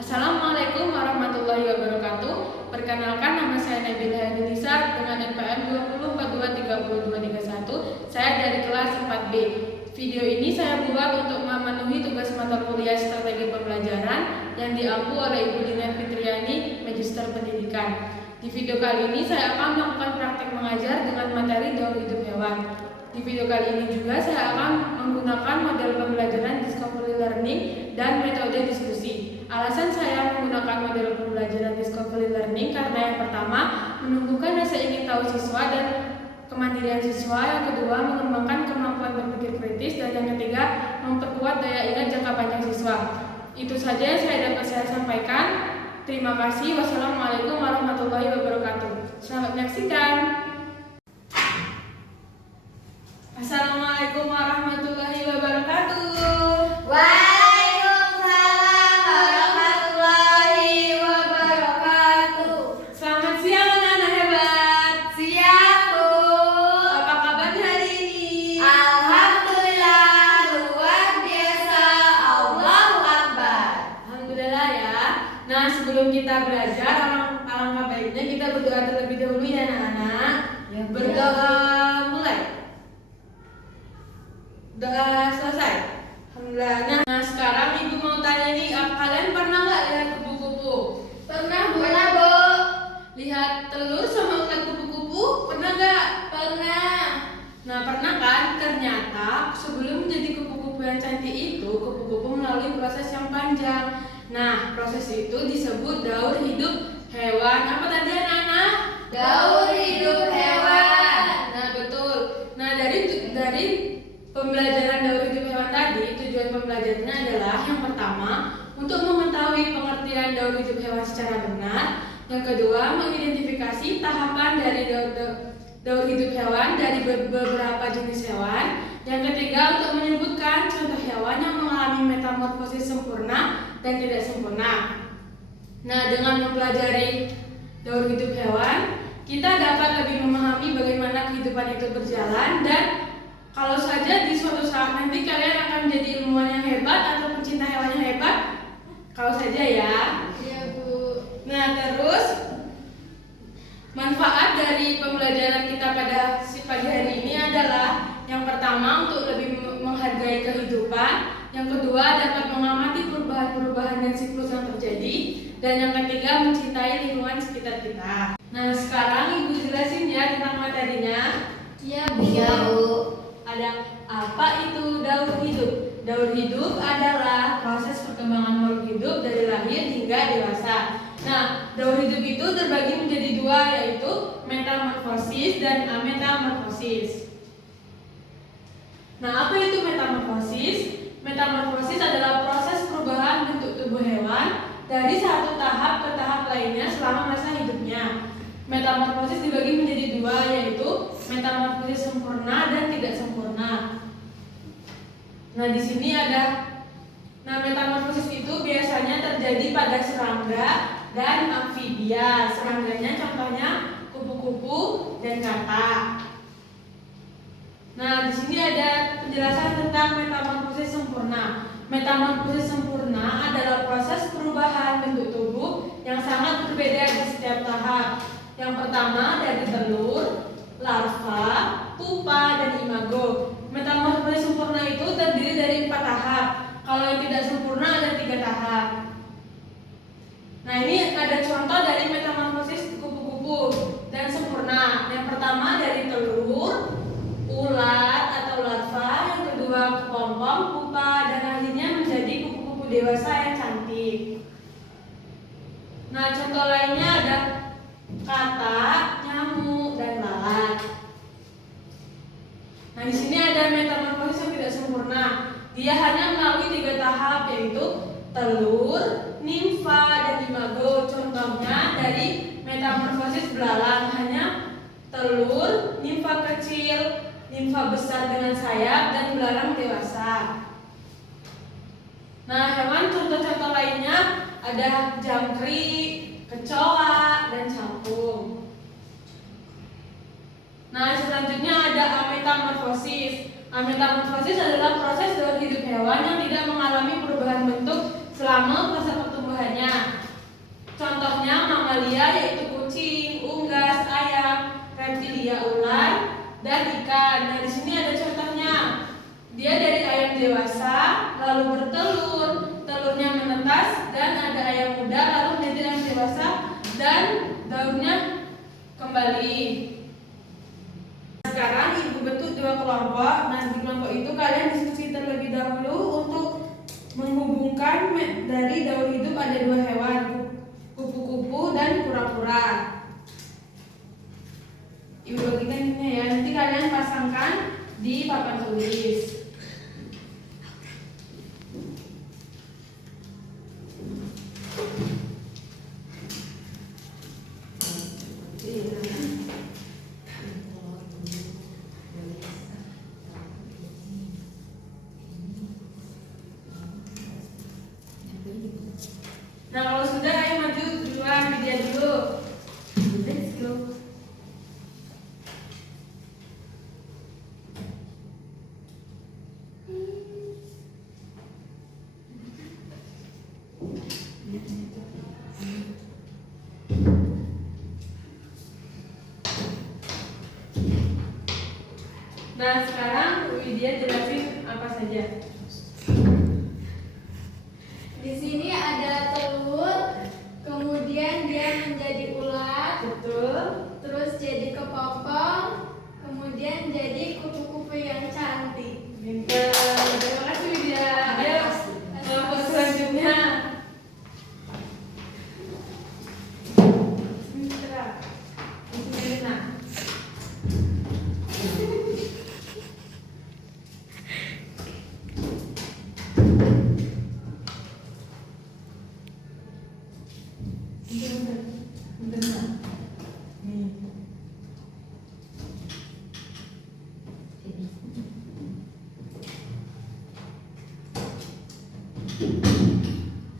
Assalamualaikum warahmatullahi wabarakatuh. Perkenalkan, nama saya Nabila Hadinisa dengan NPM 2042302231. Saya dari kelas 4B. Video ini saya buat untuk memenuhi tugas mata kuliah strategi pembelajaran yang diampu oleh Ibu Dina Fitriani, Magister Pendidikan. Di video kali ini saya akan melakukan praktek mengajar dengan materi daur hidup hewan. Di video kali ini juga saya akan menggunakan model pembelajaran discovery learning dan metode diskusi. Alasan saya menggunakan model pembelajaran discovery learning karena yang pertama, menumbuhkan rasa ingin tahu siswa dan kemandirian siswa. Yang kedua, mengembangkan kemampuan berpikir kritis. Dan yang ketiga, memperkuat daya ingat jangka panjang siswa. Itu saja yang dapat saya sampaikan. Terima kasih. Wassalamualaikum warahmatullahi wabarakatuh. Selamat menyaksikan. Assalamualaikum warahmatullahi wabarakatuh. Waalaikumsalam warahmatullahi wabarakatuh. Selamat siang anak-anak hebat. Siap, Bu. Apa kabarnya hari ini? Alhamdulillah, luar biasa. Allahu Akbar. Alhamdulillah ya. Nah, sebelum kita belajar, alangkah baiknya kita berdoa terlebih dahulu ya anak-anak. Ya, Berdoa mulai. Doa selesai. Alhamdulillah. Nah, sekarang Ibu mau tanya nih, kalian pernah nggak lihat kupu-kupu? Pernah, Bu. Lihat telur sama ulat kupu-kupu? Pernah nggak? Pernah. Nah, pernah kan? Ternyata sebelum menjadi kupu-kupu yang cantik itu, kupu-kupu melalui proses yang panjang. Nah, proses itu disebut daur hidup hewan. Apa tadi anak-anak? Daur hidup hewan. Nah, betul. Nah, dari pembelajaran daur hidup hewan tadi, tujuan pembelajarannya adalah yang pertama, untuk mengetahui pengertian daur hidup hewan secara benar. Yang kedua, mengidentifikasi tahapan dari daur hidup hewan dari beberapa jenis hewan. Yang ketiga, untuk menyebutkan contoh hewan yang mengalami metamorfosis sempurna dan tidak sempurna. Nah, dengan mempelajari daur hidup hewan, kita dapat lebih memahami bagaimana kehidupan itu berjalan. Dan kalau saja di suatu saat nanti kalian akan menjadi ilmuwan yang hebat atau pencinta hewan yang hebat, kalau saja ya. Iya, Bu. Nah, terus manfaat dari pembelajaran kita pada pagi hari ini adalah yang pertama, untuk lebih menghargai kehidupan. Yang kedua, dapat mengamati perubahan-perubahan dan siklus yang terjadi. Dan yang ketiga, mencintai lingkungan sekitar kita. Nah, sekarang Ibu jelasin ya tentang materinya. Iya, Bu. Iya, Bu. Ada apa itu daur hidup? Daur hidup adalah proses perkembangan makhluk hidup dari lahir hingga dewasa. Nah, daur hidup itu terbagi menjadi dua, yaitu metamorfosis dan ametamorfosis. Nah, apa itu metamorfosis? Metamorfosis adalah proses perubahan bentuk tubuh hewan dari satu tahap ke tahap lainnya selama masa hidupnya. Metamorfosis dibagi menjadi dua, yaitu metamorfosis sempurna dan tidak sempurna. Nah, di sini ada. Nah, metamorfosis itu biasanya terjadi pada serangga dan amfibia. Serangganya contohnya kupu-kupu dan katak. Nah, di sini ada penjelasan tentang metamorfosis sempurna. Metamorfosis sempurna adalah proses perubahan bentuk tubuh yang sangat berbeda di setiap tahap. Yang pertama, dari telur, larva, pupa, dan imago. Metamorfosis sempurna itu terdiri dari 4 tahap. Kalau yang tidak sempurna ada 3 tahap. Nah, ini ada contoh dari metamorfosis kupu-kupu dan sempurna. Yang pertama dari telur, ulat atau larva. Yang kedua kepompong, pupa, dan akhirnya menjadi kupu-kupu dewasa yang cantik. Nah, contoh lainnya ada katak, nyamuk, dan lalat. Nah, di sini ada metamorfosis yang tidak sempurna. Dia hanya melalui 3 tahap, yaitu telur, nimfa, dan imago. Contohnya dari metamorfosis belalang, hanya telur, nimfa kecil, nimfa besar dengan sayap, dan belalang dewasa. Nah, hewan contoh-contoh lainnya ada jangkrik, kecoa, dan capung. Nah, selanjutnya ada ametamorfosis. Ametamorfosis adalah proses daur hidup hewan yang tidak mengalami perubahan bentuk selama masa pertumbuhannya. dan daunnya kembali. Sekarang ibu bentuk dua kelompok. Nah, di kelompok itu kalian diskusi terlebih dahulu untuk menghubungkan dari daur hidup ada dua hewan, kupu-kupu dan kura-kura. Ibu bagikan ini ya, nanti kalian pasangkan di papan tulis. Nah, kalau sudah ayo maju duluan, media dulu. Let's go. Nah, sekarang Widya jelasin apa saja. Di sini ada telur, kemudian dia menjadi ulat, Betul. terus jadi kepompong, kemudian jadi kupu-kupu yang cantik. Pintar. Terima kasih Widya. Ayo, kelompok selanjutnya. Mitra. Mirna.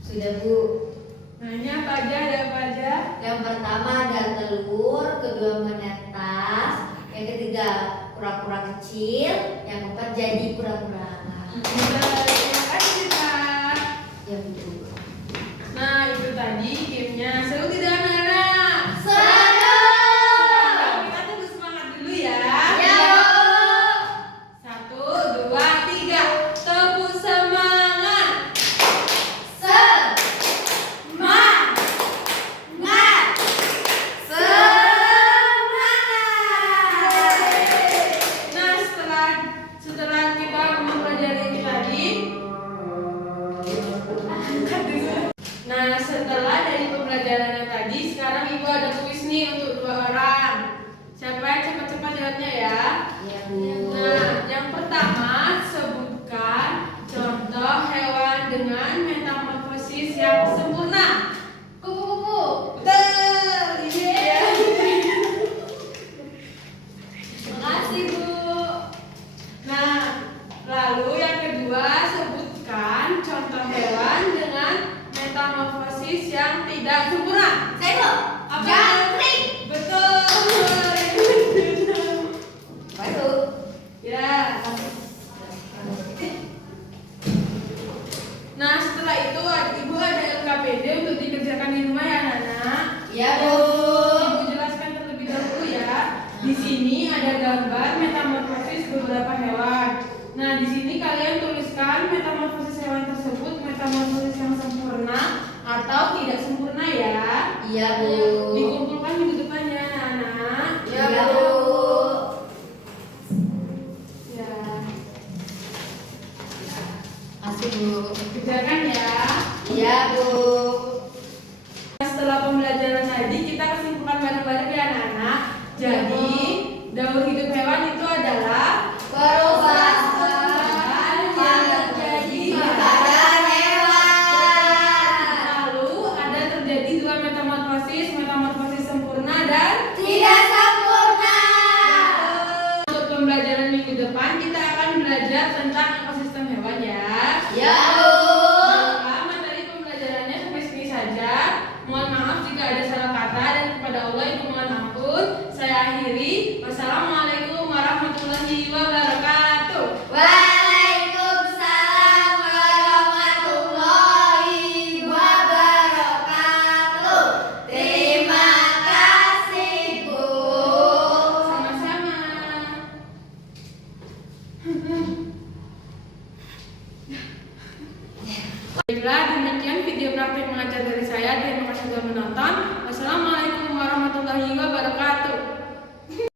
Sudah Bu. Nanya apa aja, ada apa aja? Yang pertama ada telur, kedua menetas, yang ketiga kura-kura kecil, yang keempat jadi kura-kura. Terima kasih Kak. Ya Bu. Nah, itu tadi gamenya. Seru tidak anak-anak? Seru. Sekarang kita tunggu semangat dulu ya. Ya Bu. 1, 2, 3. Tepuk semangat. Semangat. Semangat. Nah, setelah kita mempelajari ini tadi, nah setelah dari pembelajaran tadi, sekarang ibu ada kuis nih untuk 2 orang. Siapa yang cepat-cepat jawabnya ya? Ya Bu. Nah, yang pertama sebutkan contoh hewan dengan metamorfosis yang sempurna. Kupu-kupu. Betul, iya. Makasih Bu. Nah, lalu yang kedua sebutkan contoh hewan dengan metamorfosis yang tidak sempurna. Saya Bu. Apa? Jangkrik. Betul. Baik. Ya. Nah, setelah itu ibu ada LKPD untuk dikerjakan di rumah ya, Nana. Ya Bu. Ibu jelaskan terlebih dahulu ya. Di sini ada gambar metamorfosis beberapa hewan. Nah, di sini kalian tuliskan metamorfosis hewan tersebut metamorfosis yang sempurna atau tidak sempurna ya. Iya Bu. Dikumpulkan minggu depan ya, anak-anak. Ya Bu. Ya. Masih Bu. Kerjakan ya. Iya Bu. Setelah pembelajaran tadi kita kesimpulan bareng-bareng ya, anak-anak. Jadi, daur hidup hewan itu adalah Perubahan yang terjadi pada hewan. Lalu ada terjadi 2 metamorfosis sempurna dan Tidak sempurna. Untuk pembelajaran minggu depan kita akan belajar tentang ekosistem hewan ya. Ya Bu. Baiklah, materi pembelajarannya sampai sini saja. Mohon maaf jika ada salah kata dan kepada Allah ibu mohon ampun. Saya akhiri. Wassalamualaikum warahmatullahi wabarakatuh. Waalaikumsalam warahmatullahi wabarakatuh. Terima kasih Bu. Sama-sama. Baiklah, demikian video praktek mengajar dari saya. Terima kasih sudah menonton. Wassalamualaikum warahmatullahi wabarakatuh.